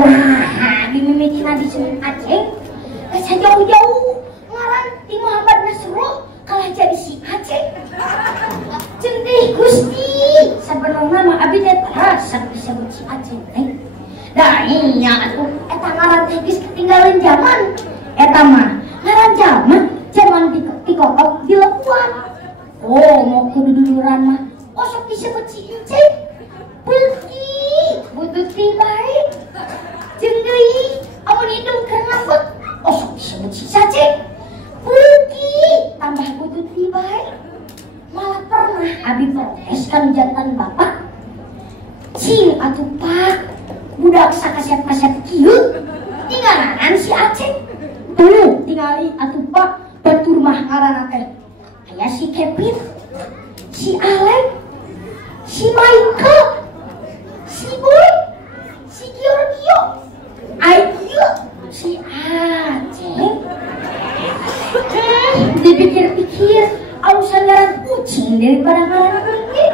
Iraha dimimiti Nabi Sunan Aceh asa jauh-jauh ngaran di Muhammad Nasrullah kalah jadi si Aceh. Centih Gusti sebenarnya mah abdi teh terasa disebut si Aceh teh. Da nya atuh eta ngaran teh geus ketinggalan zaman. Eta mah ngaran zaman dikotok dilekuan. Oh mau kudu duluran mah osok disebut si Aceh. Pergi bututi baik jeung deui amun hidung keur ngambek osok disebut si Aceh. Pergi tambah bututi baik. Malah pernah abi protes kan jantan bapak cing atuh pak budak sakaset-kaset kieu tinggalan si Aceh tuh tingali atuh pak batur mah ngaranna teh aya si Kevin, si Alek, si Michael, si Boy, si Giorgio, ayo si Aceh. Dipikir-pikir ausan ngaran kucing daripada ngaran kucing.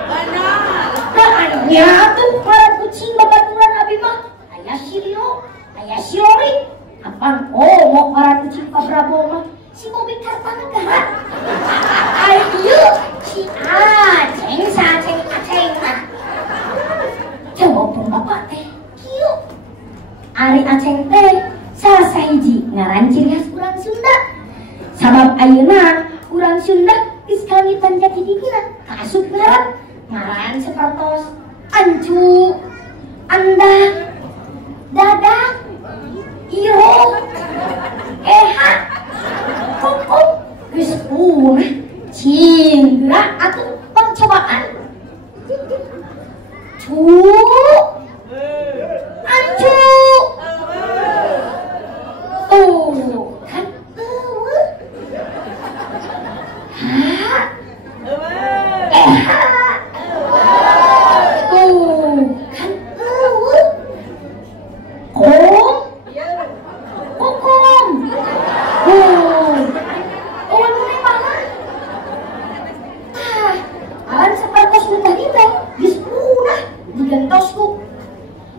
Makanya tuh ngaran kucing babaturan abi mah aya si Rio, aya si Lori. Apaan? Oh mau ngaran kucing Pak Prabowo mah si Bobi Kartanegara. Ayo si Aceh Aceh. Jawab pun bapak teh kieu. Ari Aceh teh salah sahiji ngaran ciri khas urang Sunda. Sabab ayeuna urang Sunda geus kawitan jati dirina kaasup ngaran sapertos Ancu, Andah, Dadah, Iro, Eha, Koko, geus punah cing gerak atuh percobaan. Ancu. Tuh kan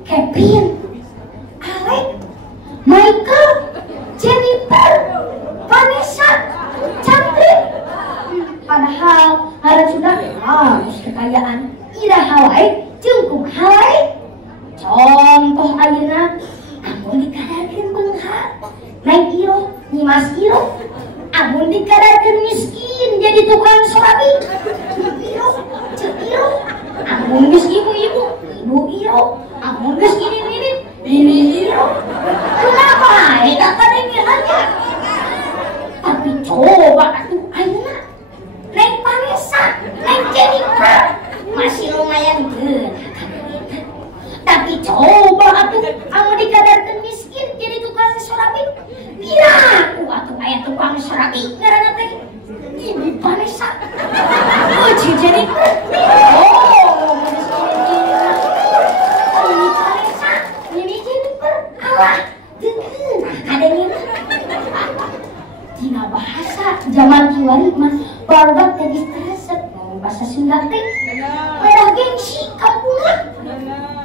Kevin, Alek, Michael, Jennifer, Vanessa, Cantik. Padahal ngaran sudah harus kekayaan iraha wae jeung kumaha wae. Contoh ayeuna amun dikadarkeun beunghar naik iro nyimas iro, amun dikadarkeun miskin jadi tukang sorabi iro ceuk iro, amun geus ibu-ibu ibu iro, amun geus ini iro. Kenapa eta kadengirannya? Tapi coba atuh ayeuna naik Vanessa, naik Jennifer masih lumayan geuna. Tapi coba atuh amun dikadarkeun miskin jadi tukang sorabi. Kiraku atuh aya tukang sorabi ngaranna teh Ibu Vanessa. Oh, Jennifer. Oh, ini Vanessa, ini Jennifer. Alah, dekeun kadengeun. Dina bahasa zaman kiwari mah barudak teh geus teresep bahasa Sunda teh. Merah gengsi kampungna.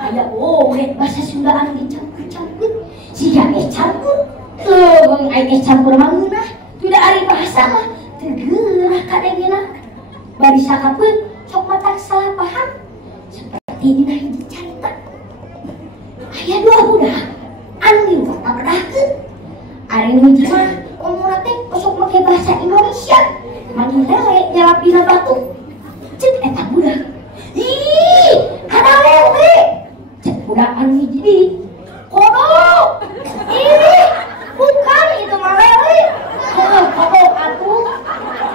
Aya oge bahasa Sunda anu dicampur-campur. Siga geus campur. Teu aya geus campur mah ngeunah. Tidak ari bahasa mah teu geurah kadengeuna. Bari sakapeun sok matak salah paham. Seperti dina hiji carita. Aya dua budak anu diutak-utakkeun. Ari nu hiji mah umurna teh sok make bahasa Indonesia. Manggil lewe nyalap dina batu. Cek eta budak. Ih, ada lewe. Cek budak anu hiji kodok. Ih, bukan itu mah lewe. Kodok atuh.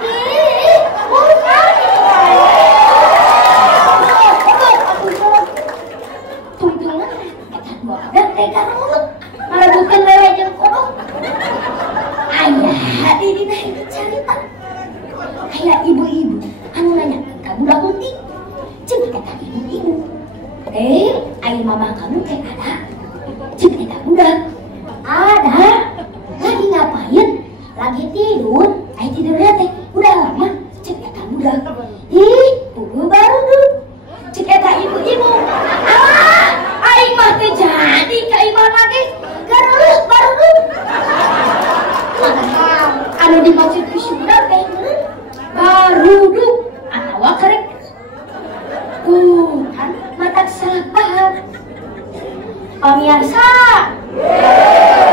Ih, bukan itu mah lewe. Kodok atuh. Tungtungan eta dua budak teh karunut. Ngarebukeun lewe jeung kodok. Ayah di dina hiji carita. Aya ibu-ibu anu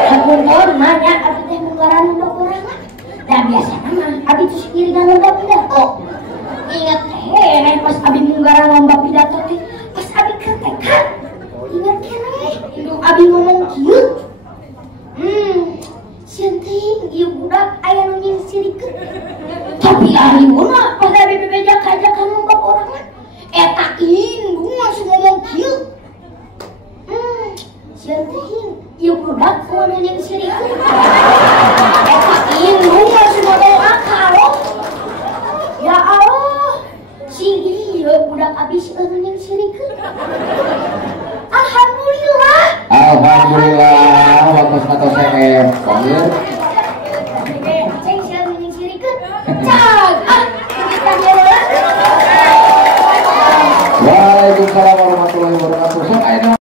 Hapunten nanya abi teh munggaran lomba kurangan. Da biasana mah abi tuh iringan lomba pidato. Ingat teh pas abi munggaran lomba pidato teh pas abi kertekan. Ingat keneh indung abi ngomong kieu. Sinting ieu budak aya nu nyisirikeun. Tapi ayeuna pas abi bebejak-ajakan lomba kurangan eta indung langsung ngomong kieu. Sinting ieu budak kudu nyisirikeun. Eta indung langsung ngomong akal. Ya Allah, sing ieu budak abi seueur nyisirikeun. Alhamdulillah. Alhamdulillah, waktu 100 cm.